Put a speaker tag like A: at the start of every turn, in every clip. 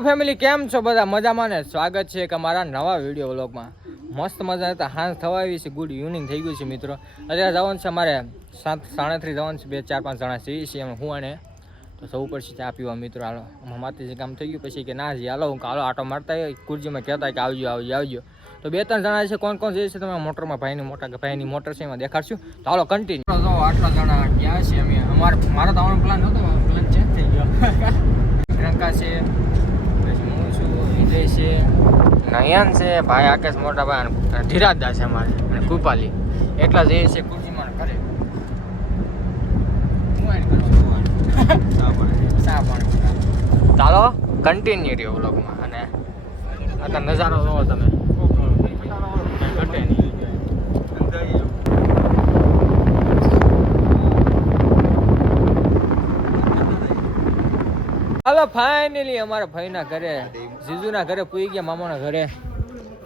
A: Family કેમ છો બધા? મજામાં ને? સ્વાગત છે એક અમારા નવા વીડિયો વ્લોગમાં મસ્ત મજા હતા હાંસ થવા આવી છે. ગુડ ઇવનિંગ થઈ ગયું છે મિત્રો. અત્યારે જવાનું છે અમારે સાત સાડત્રીસ જવાનું છે. બે, ચાર, પાંચ જણા છીએ છીએ હું અને તો સૌ પડશે ચા પીવા મિત્રો. હાલો અમારા માતાજી કામ થઈ ગયું. પછી કે ના જી, હાલો, હું કાલો આટો મારતા કુરજીમાં કહેતા કે આવજો આવજો આવજો. તો બે, ત્રણ જણા છે. કોણ કોણ જઈએ છે તમે મોટરમાં ભાઈની મોટા, ભાઈની મોટર છે, એમાં દેખાડશું. તો હાલો કન્ટિન્યુ જો આટલા જણા ગયા છે અમે. અમારે, મારો તો આવવાનો પ્લાન નહોતો પ્લાન ચેન્જ થઈ ગયો. પ્રિયંકા છે. છું છે. નયન છે ભાઈ આકેશ મોટા ભાઈ અને ધીરાજદા છે અમારે અને કૃપાલી. એટલા જઈએ છે કુરજીમાં પાણી. ચાલો કન્ટિન્યુ રહ્યો વ્લોગમાં અને આ નજારો જોવો તમે. ઘટે નહીં હાલો ફાઇનલી અમારા ભાઈના ઘરે જીજુના ઘરે પૂઈ ગયા મામાના ઘરે.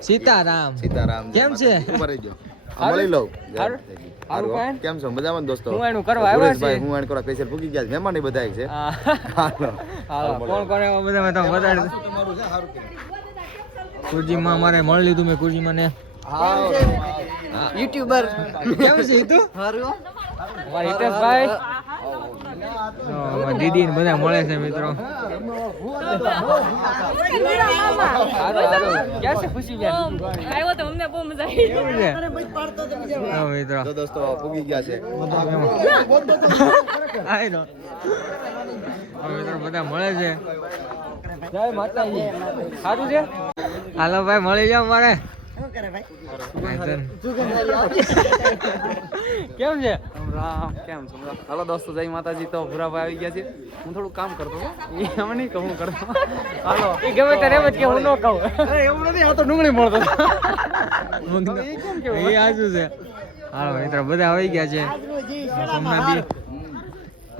A: સીતારામ.
B: સીતારામ
A: કેમ છે?
B: મરી રહેજો. મળી લઉં.
A: હારું? હારું કાંઈ?
B: કેમ છો? મજામાં દોસ્તો?
A: હું એનું કરવા આવ્યા છે.
B: હું એનું કરવા સ્પેશિયલ પૂકી ગયા છે? મહેમાન ય બધાય છે. હાલો.
A: કોણ કોણ એવા બધા? મેં તમને બતાડી કુરજીમાં મળી લીધું મેં કુરજીમાં ને. યુટ્યુબર. કેમ છે અમારા હિતેશભાઈ. દીદી ને બધા મળે છે મિત્રો. મિત્રો.
B: દોસ્તો ગયા છે.
A: મિત્રો બધા મળે છે. જય માતાજી. સારું છે? હાલો ભાઈ મળી જાવ મારે કેમ છે?
C: રામ કેમ છો? હાલો દોસ્તો જય માતાજી. તો ભૂરાભાઈ આવી ગયા છે. હું થોડું કામ કરતો એ અમે નહીં કહું કરતો હાલો.
A: એ ગમે ત્યારે એમ જ કે હું ન કહું.
C: એવું નથી આ તો ડુંગળી મળતો
A: એ આજુ છે. હાલો મિત્રો બધા આવી ગયા છે. સોમનાથ બી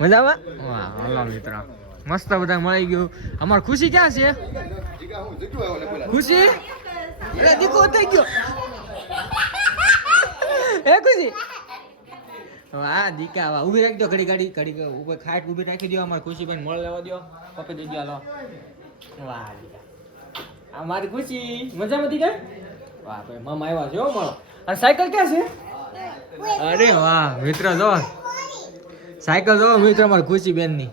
A: મજામાં? વાહ હાલો મિત્રો. મસ્ત બધા મળી ગયું. અમાર ખુશી ક્યાં છે? ખુશી? અરે થઈ ગયો. હે ખુશી? વાહ દીકા વાહ ઊભી રાખી દો ઘડી ઘડી ઘડી ઉપર ખાટ ઊભી રાખી દો અમારે ખુશીબેન મળ લેવા દો પકડી દેજો હાલો. વાહ દીકા. આ મારી ખુશી. મજામાં દીકા? વાહ ભાઈ મામા આવ્યા છે હો મળો. અને સાયકલ ક્યાં છે? અરે વાહ મિત્ર જો. સાયકલ જો મિત્ર મારી ખુશી બેનની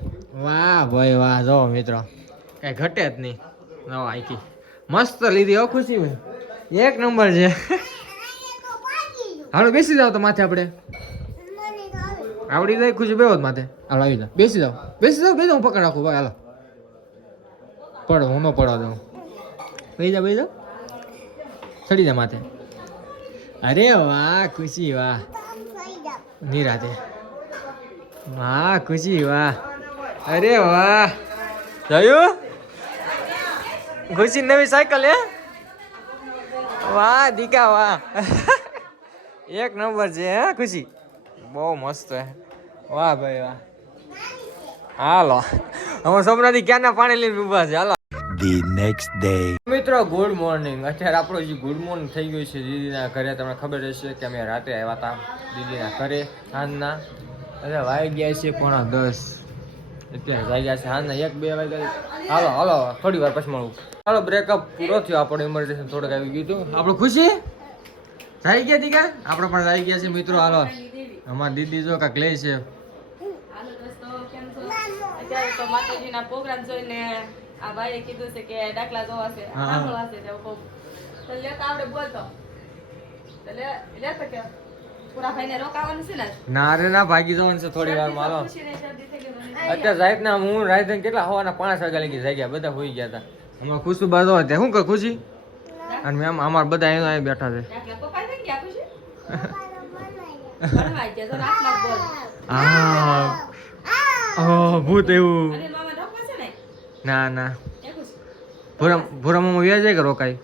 A: વાહ ભાઈ વાહ જો મિત્ર. કઈ ઘટે જ નહીં. નવા આખી મસ્ત લીધી હો ખુશી એક નંબર છે. હાલો બેસી જાવ તો માથે આપણે. આવડી જાય ખુશી બેહો જ માથે. હાલ, આવી જાવ બેસી જાવ બેસી જાવ બેસી હું પકડ રાખું. ભાઈ, હાલો. પડો, હું ન પડવા દઉં. બેસી જાવ બેસી જાવ ચડી જા માથે. અરે વાહ, ખુશી, વાહ. નિરાતે. વાહ, ખુશી, વાહ. અરે વાહ. જોયું? ખુશી નવી સાયકલ, હે? વાહ, દીકા, વાહ. એક નંબર છે, હે, ખુશી? બહુ મસ્ત હે. વાહ ભાઈ વાહ. હાલો. હવે સોમનાથી ક્યાંના પાણી લઈને ઊભા છે? હાલો.
B: ધી નેક્સ્ટ ડે
A: મિત્રો ગુડ મોર્નિંગ અત્યારે આપણું જે ગુડ મોર્નિંગ થઈ ગયું છે દીદીના ઘરે. તમને ખબર હશે કે અમે રાતે આવ્યા હતા દીદીના ઘરે સાંજના. એટલે વાગી ગયા છે પોણા દસ. અત્યારે વાગ્યા છે સાંજના એક બે વાગ્યા. હાલો હાલો થોડી વાર પછી મળું. હાલો બ્રેકઅપ પૂરો થયો આપણો ઇમરજન્સી થોડુંક આવી ગયું હતું. આપણું ખુશી? થઈ ગયા દીકા આપણે પણ જાય ગયા છે મિત્રો હાલો. અમારી દીદી જો કાંક લે છે.
D: હાલો દોસ્તો કેમ છો? અત્યારે તો માતાજીના પ્રોગ્રામ જોઈને આ ભાઈએ કીધું છે કે દાખલા જોવા છે
A: હા.
D: સાંભળવા છે તો કહું તો લે તો આવડે બોલતો તો. લે લે તો કે પૂરા ભાઈને રોકાવાનું છે ને?
A: ના રે ના ભાગી જવાનું છે થોડી
D: વાર થઈ
A: અત્યારે રાતના હું રાત કેટલા હોવાના પાંચ વાગ્યા લગી જાગ્યા બધા હોઈ ગયા હતા હમણાં ખુશી બાજુ હતા શું કે ખુશી? અને મેમ અમાર બધા અહીંયા અહીં બેઠા છે.
D: તો
A: હા. એવું.
D: મામા ઢોકવા છે ને?
A: ના
D: ખુશી
A: ભૂરા ભૂરામાં વ્યાજ જાય કે રોકાય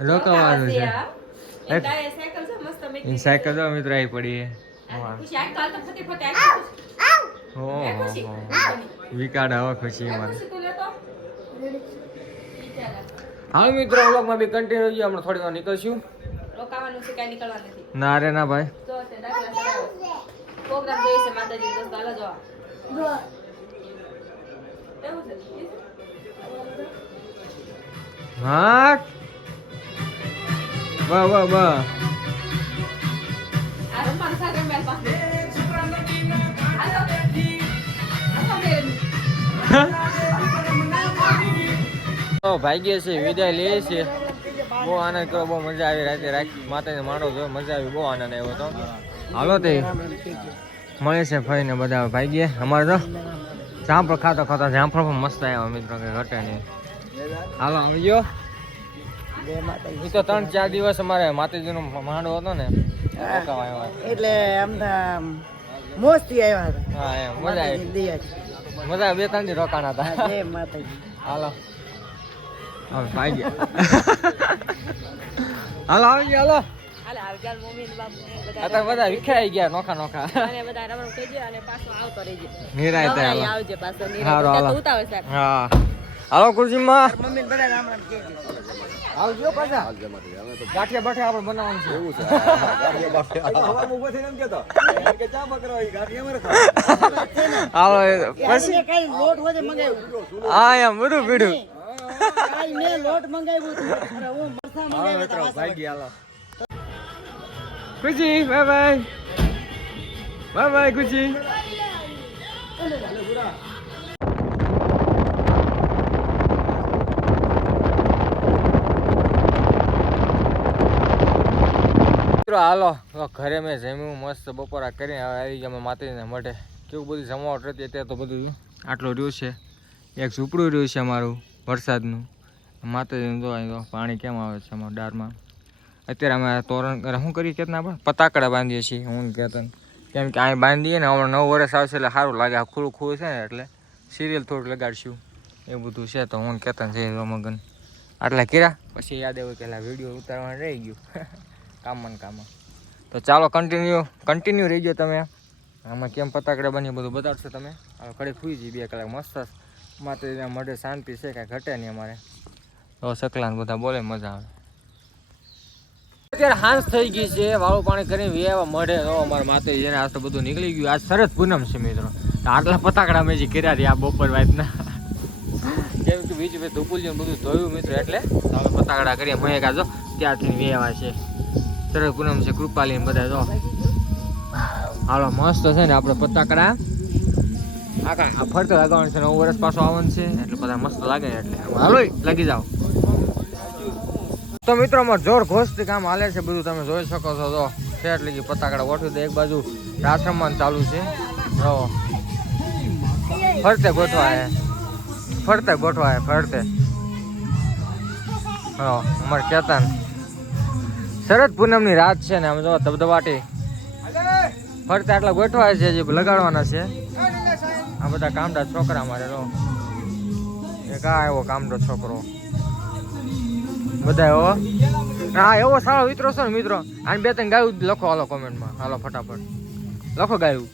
A: રોકાવાનું છે.
D: સાયકલ છે મસ્ત મેં
A: એની સાયકલ તો મિત્ર આવી પડી
D: તો તો તો.
A: હો હો હો. વિકાડ હવે ખુશી
D: એ
A: મારે
D: તું.
A: હાલ મિત્રો વ્લોગમાં બી કન્ટિન્યુ રહીએ હમણાં થોડી વાર નીકળશું.
D: રોકાવાનું છે કાંઈ નીકળવાનું નથી.
A: ના રે ના ભાઈ.
D: જો તે દાખલા પ્રોગ્રામ જોઈએ છે માતાજી દોસ્ત હાલો જોવા
A: હા? વાહ વાહ વાહ. ભાગ્ય છે વિદાય લઈએ છીએ. બહુ આનંદ કર્યો બહુ મજા આવી રાતે રાખી માતાને માંડો જો મજા આવી બહુ આનંદ આવ્યો તો. હાલો તે. મળે છે ફરીને બધા ભાગ્ય. અમારે તો જામફળ ખાતા ખાતા જામફળ પણ મસ્ત આવ્યા મિત્રો કે ઘટે નહીં. હાલો આવી ગયો. એ તો ત્રણ ચાર દિવસ અમારે માતાજીનો માંડો હતો ને.
E: એટલે આમ મોજથી આવ્યા હતા.
A: હા એમ મજા આવી.
E: છે.
A: મજા બે ત્રણ દી રોકાણા હતા. હાલો. હવે હાલો આવી ગયા હાલો.
D: હાલે આવી ને બધા
A: અત્યારે બધા વિખરાઈ ગયા નોખા નોખા.
D: અને બધા રમણ થઈ ગયા અને પાછો આવતો રહેજે.
A: નિરાય તે
D: નવરાઈ
A: હાલો.
D: આવજે પાછો
A: હારું,
D: નિરાંતે.
A: હાલો.
D: તો ઉતાવળ સાહેબ
A: હા. હાલો ખુરશીમાં
E: મમ્મી બધા રામ રામ કહેજે.
A: આવજો પાછા. ગાંઠિયા બાઠિયા આપણે બનાવવાનું છે. એવું છે પછી
E: કાંઈ લોટ મંગાવ્યું?
A: હા એમ બધું પીડું
E: કાંઈ મેં લોટ મંગાવ્યું હતું. અરે હું મરચાં મંગાવ્યા હતા. વાસણ.
A: ખુશી બાય બાય. બાય બાય ખુશી મિત્રો હાલો. તો ઘરે મેં જમ્યું મસ્ત બપોરા કરીને હવે આવી ગયા અમે માતાજીને મઢે. કેવું બધું જમાવટ હતી અત્યારે તો બધું આટલું રહ્યું છે. એક ઝૂંપડું રહ્યું છે અમારું. વરસાદનું. માતાજીનું જો, અહીં તો પાણી કેમ આવે છે અમારા ડારમાં અત્યારે અમે તોરણ શું કરીએ કેતના આપણે? પતાકડા બાંધીએ છીએ, હું કેતન. કેમ કે અહીં બાંધીએ ને, હમણાં નવ વર્ષ આવશે એટલે સારું લાગે, આ ખુલ્લું ખુલ્લું છે ને એટલે સિરિયલ થોડું લગાડશું. એ બધું છે તો હું કેતન છે રમગન આટલા કર્યા? પછી યાદ આવ્યું કે વીડિયો ઉતારવાનું રહી ગયું. કામમાં કામમાં. તો ચાલો કન્ટિન્યુ કન્ટિન્યુ ગયો તમે. આમાં કેમ પતાકડા બની બધું બતાડશો તમે? હવે ઘડી ખુઈ જઈએ, બે કલાક મસ્ત. માતાજીના મઢે શાંતિ છે કાંઈ ઘટે નહીં અમારે. તો સકલાન બધા બોલે મજા આવે. અત્યારે હાંસ થઈ ગઈ છે વાળું પાણી કરીને વેવા મળે તો અમારા માતાજી એને આજ તો બધું નીકળી ગયું. આજ સરસ પૂનમ છે મિત્રો. આટલા પતાકડા મેં જે કર્યા રહ્યા બપોર વાતના. કેમ કે બીજું ભાઈ ધુપુલિયું બધું ધોયું મિત્રો એટલે હવે પતાકડા કરીએ. મેં કાજો ત્યાંથી વેવા છે. સરસ પૂનમ છે કૃપાલી બધા જો. હાલો મસ્ત છે ને આપણે પતાકડા. આ કાંઈ? ફરતો લગાવવાનું છે નવું વર્ષ પાછું આવવાનું છે. એટલે બધા મસ્ત લાગે એટલે. હાલો, લાગી જાઓ. તો મિત્રો, અમારે જોર ઘોષથી કામ હાલે છે, બધું તમે જોઈ શકો છો. તો છે લીધી પતાકડા ગોઠવી દે. એક બાજુ રાસમાન ચાલુ છે. હો ફરતે ગોઠવાય. ફરતે ગોઠવાય, ફરતે. હા અમારે કેતન. શરદ પૂનમની રાત છે ને, આમ જો, ધબધબાટી. ફરતે આટલા ગોઠવાય છે જે લગાડવાના છે. આ બધા કામડા છોકરા મારે રો. એક આ એવો કામડો છોકરો. બધા એવો હા, એવો સારો મિત્રો છે ને મિત્રો. આને બે ત્રણ ગાયું લખો હાલો કોમેન્ટમાં હાલો, ફટાફટ. લખો ગાયું.